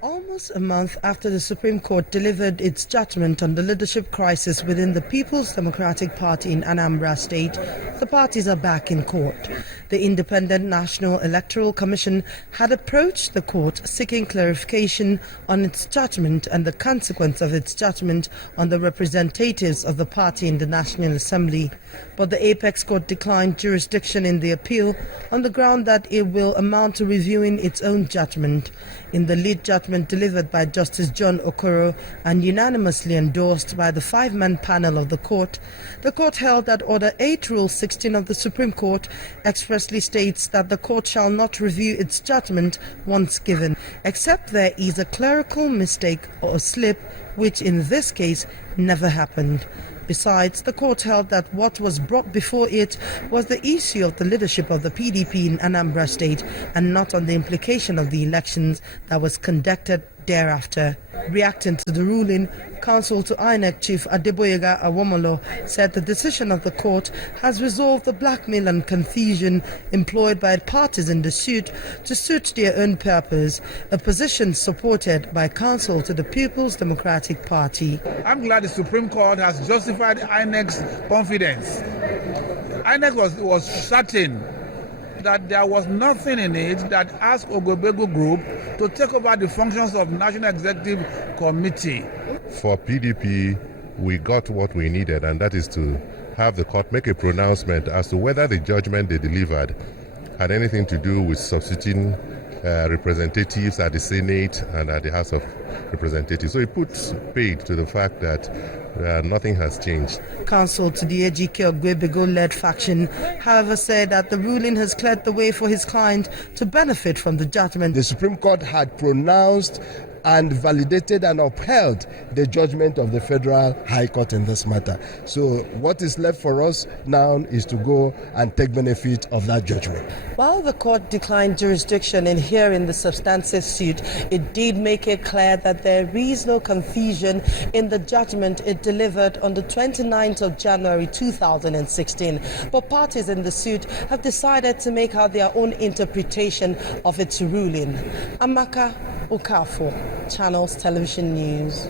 Almost a month after the Supreme Court delivered its judgment on the leadership crisis within the People's Democratic Party in Anambra State, the parties are back in court. The Independent National Electoral Commission had approached the court seeking clarification on its judgment and the consequence of its judgment on the representatives of the party in the National Assembly. But the Apex Court declined jurisdiction in the appeal on the ground that it will amount to reviewing its own judgment. In the lead judgment delivered by Justice John Okoro and unanimously endorsed by the five-man panel of the court held that Order 8, Rule 16 of the Supreme Court expressly states that the court shall not review its judgment once given, except there is a clerical mistake or a slip, which in this case never happened. Besides, the court held that what was brought before it was the issue of the leadership of the PDP in Anambra State and not on the implication of the elections that was conducted thereafter. Reacting to the ruling, Counsel to INEC Chief Adeboyega Awomolo said the decision of the court has resolved the blackmail and confusion employed by parties in the suit to suit their own purpose, a position supported by Counsel to the People's Democratic Party. I'm glad the Supreme Court has justified INEC's confidence. INEC was certain that there was nothing in it that asked Ogobego Group to take over the functions of National Executive Committee. For PDP, we got what we needed, and that is to have the court make a pronouncement as to whether the judgment they delivered had anything to do with substituting representatives at the Senate and at the House of Representatives. So it puts paid to the fact that nothing has changed. Counsel to the Ejike Ogwebego-led faction, however, said that the ruling has cleared the way for his client to benefit from the judgment. The Supreme Court had pronounced and validated and upheld the judgment of the Federal High Court in this matter. So what is left for us now is to go and take benefit of that judgment. While the court declined jurisdiction in hearing the substantive suit, it did make it clear that there is no confusion in the judgment it delivered on the 29th of January 2016. But parties in the suit have decided to make out their own interpretation of its ruling. Amaka Okafor, Channels Television News.